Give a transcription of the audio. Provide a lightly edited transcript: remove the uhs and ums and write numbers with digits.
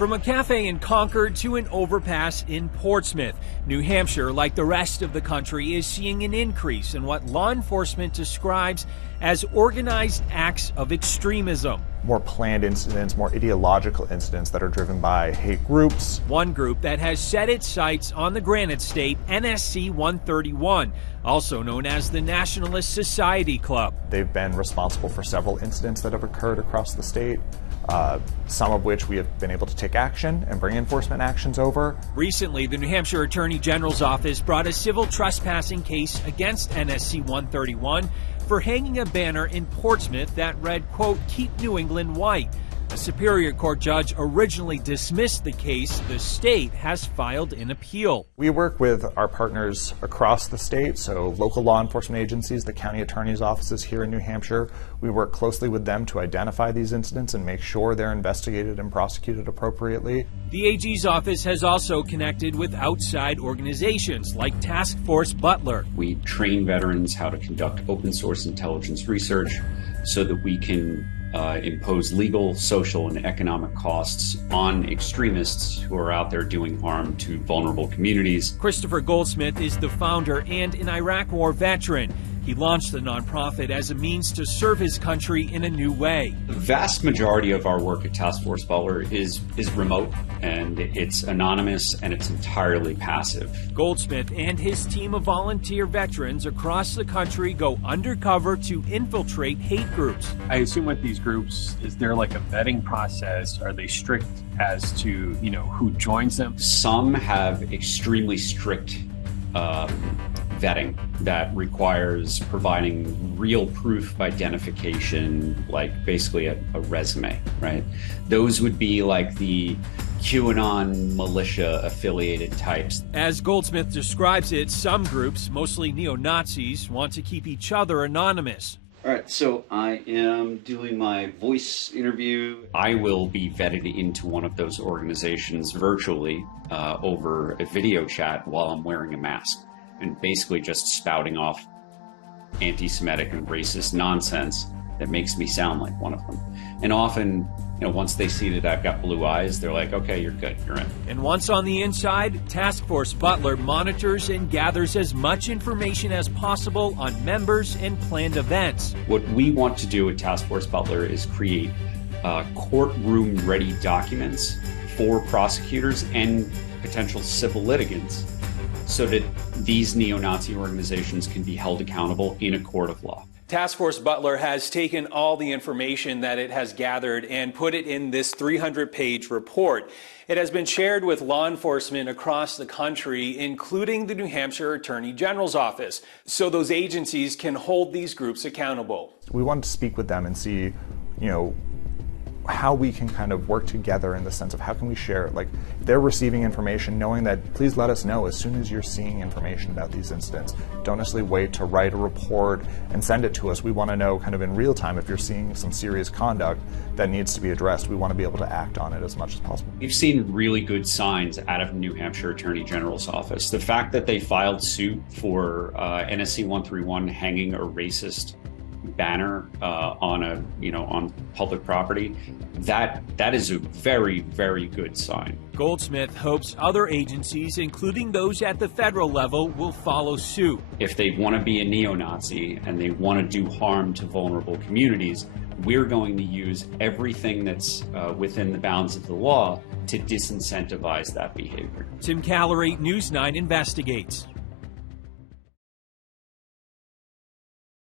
From a cafe in Concord to an overpass in Portsmouth, New Hampshire, like the rest of the country, is seeing an increase in what law enforcement describes as organized acts of extremism. More planned incidents, more ideological incidents that are driven by hate groups. One group that has set its sights on the Granite State, NSC 131, also known as the Nationalist Society Club. They've been responsible for several incidents that have occurred across the state. Some of which we have been able to take action and bring enforcement actions over. Recently, the New Hampshire Attorney General's office brought a civil trespassing case against NSC 131 for hanging a banner in Portsmouth that read, quote, "Keep New England White." A Superior Court judge originally dismissed the case. The state has filed an appeal. We work with our partners across the state, so local law enforcement agencies, the county attorney's offices here in New Hampshire. We work closely with them to identify these incidents and make sure they're investigated and prosecuted appropriately. The AG's office has also connected with outside organizations like Task Force Butler. We train veterans how to conduct open source intelligence research so that we can impose legal, social, and economic costs on extremists who are out there doing harm to vulnerable communities. Christopher Goldsmith is the founder and an Iraq War veteran. He launched the nonprofit as a means to serve his country in a new way. The vast majority of our work at Task Force Butler is remote, and it's anonymous, and it's entirely passive. Goldsmith and his team of volunteer veterans across the country go undercover to infiltrate hate groups. I assume with these groups, is there like a vetting process? Are they strict as to, who joins them? Some have extremely strict vetting that requires providing real proof of identification, like basically a resume, right? Those would be like the QAnon militia affiliated types. As Goldsmith describes it, some groups, mostly neo-Nazis, want to keep each other anonymous. All right, so I am doing my voice interview. I will be vetted into one of those organizations virtually over a video chat while I'm wearing a mask, and basically just spouting off anti-Semitic and racist nonsense that makes me sound like one of them. And often, once they see that I've got blue eyes, they're like, okay, you're good, you're in. And once on the inside, Task Force Butler monitors and gathers as much information as possible on members and planned events. What we want to do at Task Force Butler is create courtroom-ready documents for prosecutors and potential civil litigants, so that these neo-Nazi organizations can be held accountable in a court of law. Task Force Butler has taken all the information that it has gathered and put it in this 300-page report. It has been shared with law enforcement across the country, including the New Hampshire Attorney General's office, so those agencies can hold these groups accountable. We wanted to speak with them and see, how we can kind of work together in the sense of how can we share, like they're receiving information, knowing that please let us know as soon as you're seeing information about these incidents. Don't necessarily wait to write a report and send it to us. We want to know kind of in real time if you're seeing some serious conduct that needs to be addressed. We want to be able to act on it as much as possible. We've seen really good signs out of the New Hampshire Attorney General's office. The fact that they filed suit for NSC 131 hanging a racist banner on public property, that is a very, very good sign. Goldsmith hopes other agencies, including those at the federal level, will follow suit. If they want to be a neo-Nazi and they want to do harm to vulnerable communities, we're going to use everything that's within the bounds of the law to disincentivize that behavior. Tim Callery, News 9 Investigates.